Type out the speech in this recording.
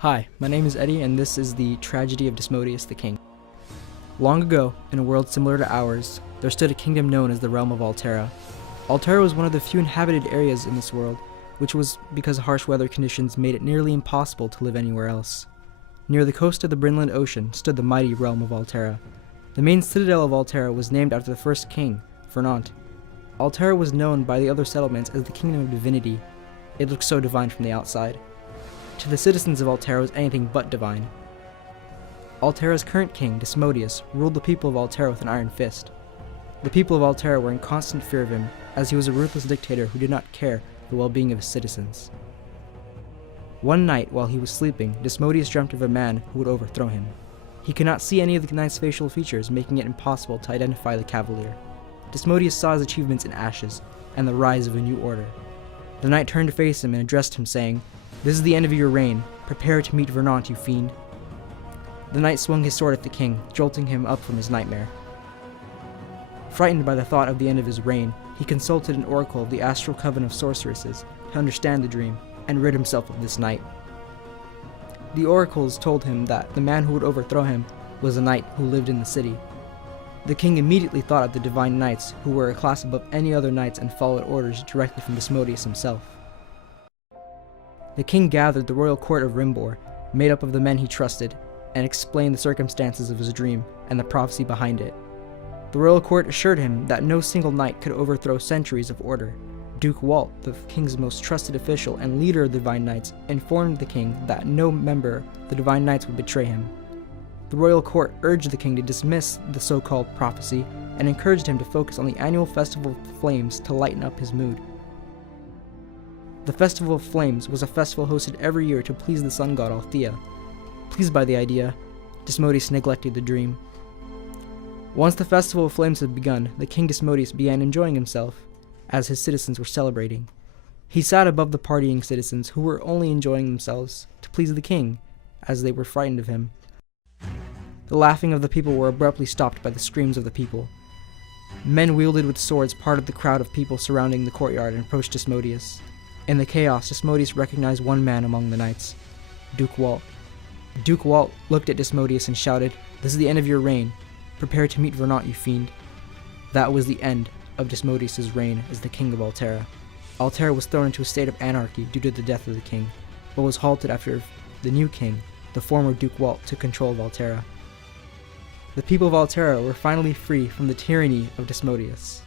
Hi, my name is Eddie, and this is the tragedy of Desmodeus the king. Long ago, in a world similar to ours, there stood a kingdom known as the realm of Altera. Altera was one of the few inhabited areas in this world, which was because harsh weather conditions made it nearly impossible to live anywhere else. Near the coast of the Brinland Ocean stood the mighty realm of Altera. The main citadel of Altera was named after the first king, Fernand. Altera was known by the other settlements as the Kingdom of Divinity. It looked so divine from the outside. To the citizens of Altera was anything but divine. Altera's current king, Desmodeus, ruled the people of Altera with an iron fist. The people of Altera were in constant fear of him, as he was a ruthless dictator who did not care for the well-being of his citizens. One night, while he was sleeping, Desmodeus dreamt of a man who would overthrow him. He could not see any of the knight's facial features, making it impossible to identify the cavalier. Desmodeus saw his achievements in ashes, and the rise of a new order. The knight turned to face him and addressed him, saying, "This is the end of your reign. Prepare to meet Vernant, you fiend." The knight swung his sword at the king, jolting him up from his nightmare. Frightened by the thought of the end of his reign, he consulted an oracle of the astral coven of sorceresses to understand the dream and rid himself of this knight. The oracles told him that the man who would overthrow him was a knight who lived in the city. The king immediately thought of the divine knights, who were a class above any other knights and followed orders directly from Desmodeus himself. The king gathered the royal court of Rimbor, made up of the men he trusted, and explained the circumstances of his dream and the prophecy behind it. The royal court assured him that no single knight could overthrow centuries of order. Duke Walt, the king's most trusted official and leader of the Divine Knights, informed the king that no member of the Divine Knights would betray him. The royal court urged the king to dismiss the so-called prophecy and encouraged him to focus on the annual Festival of Flames to lighten up his mood. The Festival of Flames was a festival hosted every year to please the sun god Althea. Pleased by the idea, Desmodeus neglected the dream. Once the Festival of Flames had begun, the King Desmodeus began enjoying himself, as his citizens were celebrating. He sat above the partying citizens who were only enjoying themselves to please the king, as they were frightened of him. The laughing of the people were abruptly stopped by the screams of the people. Men wielded with swords parted the crowd of people surrounding the courtyard and approached Desmodeus. In the chaos, Desmodeus recognized one man among the knights, Duke Walt. Duke Walt looked at Desmodeus and shouted, "This is the end of your reign. Prepare to meet Vernant, you fiend." That was the end of Desmodeus' reign as the king of Altera. Altera was thrown into a state of anarchy due to the death of the king, but was halted after the new king, the former Duke Walt, took control of Altera. The people of Altera were finally free from the tyranny of Desmodeus.